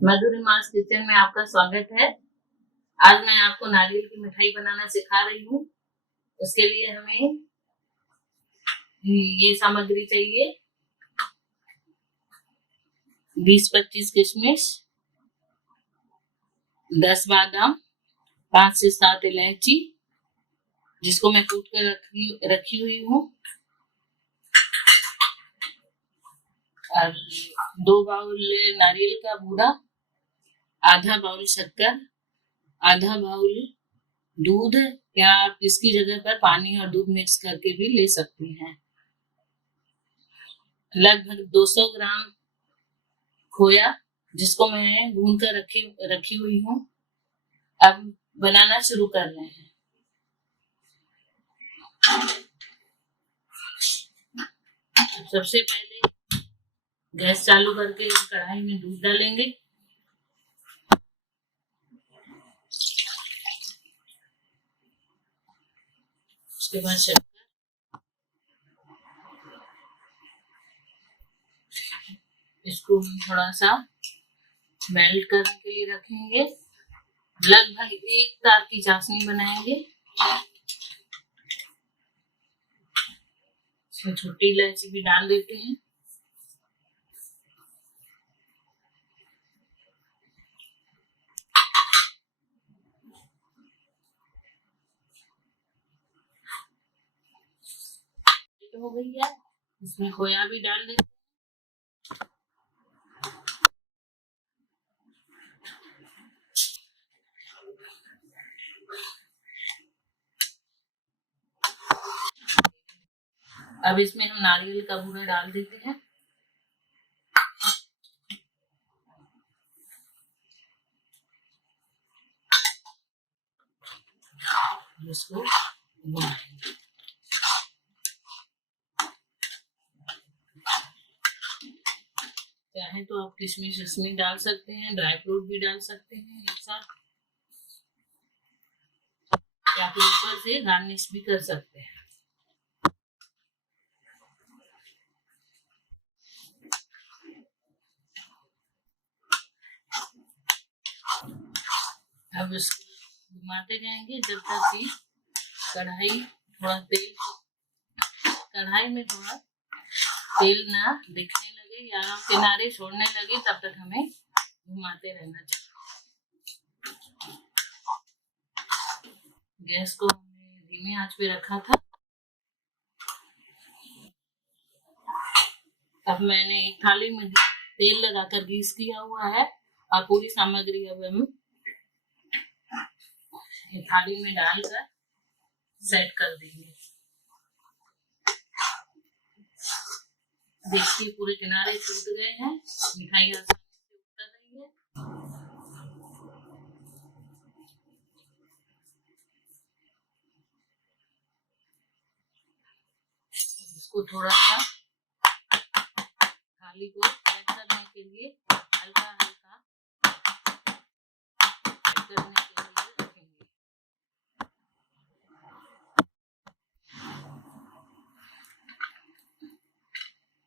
मधुरिमास kitchen में आपका स्वागत है। आज मैं आपको नारियल की मिठाई बनाना सिखा रही हूँ। उसके लिए हमें ये सामग्री चाहिए: 20-25 किशमिश, 10 बादाम, 5 से 7 इलायची जिसको मैं कूट कर रखी हुई हूँ, और 2 बाउल नारियल का बूरा, आधा बाउल शक्कर, आधा बाउल दूध, या आप इसकी जगह पर पानी और दूध मिक्स करके भी ले सकती हैं। लगभग 200 ग्राम खोया जिसको मैं भून कर रखी हुई हूँ। अब बनाना शुरू कर रहे हैं। सबसे पहले गैस चालू करके कढ़ाई में दूध डालेंगे। उसके बाद शक्कर, इसको हम थोड़ा सा मेल्ट करने के लिए रखेंगे। लगभग 1 तार की चाशनी बनाएंगे। इसमें छोटी इलायची भी डाल देते हैं। हो गई है, इसमें खोया भी डाल देते हैं। अब इसमें हम नारियल का बूरा डाल देते हैं। इसको भुनाएंगे। चाहे तो आप किशमिश इसमें डाल सकते हैं, ड्राई फ्रूट भी डाल सकते हैं एक साथ, या फिर ऊपर से गार्निश भी कर सकते हैं। अब इसको घुमाते जाएंगे जब तक कि कढ़ाई में थोड़ा तेल ना दिखने लगे या किनारे छोड़ने लगे, तब तक हमें घुमाते रहना चाहिए। गैस को हमने धीमी आंच पे रखा था। अब मैंने एक थाली में तेल लगाकर गीस किया हुआ है और पूरी सामग्री अब हम थाली में डालकर सेट कर देंगे। देखिए पूरे किनारे छूट गए हैं, मिठाई आसानी से उतर रही है। इसको थोड़ा सा थाली को सेट करने के लिए हल्का हल्का करने के लिए रखेंगे।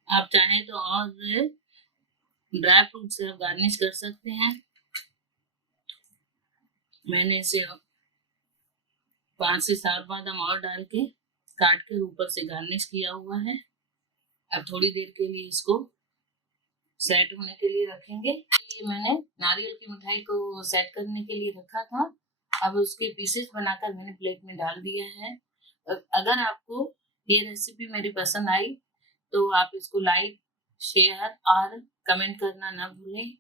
आप चाहें तो और ड्राई फ्रूट से आप गार्निश कर सकते हैं। मैंने इसे 5 से 7 बादाम और डाल के काट कर ऊपर से गार्निश किया हुआ है। अब थोड़ी देर के लिए इसको सेट होने के लिए रखेंगे। ये मैंने नारियल की मिठाई को सेट करने के लिए रखा था। अब उसके पीसेस बनाकर मैंने प्लेट में डाल दिया है। अगर आपको ये रेसिपी मेरी पसंद आई तो आप इसको लाइक, शेयर और कमेंट करना ना भूलें।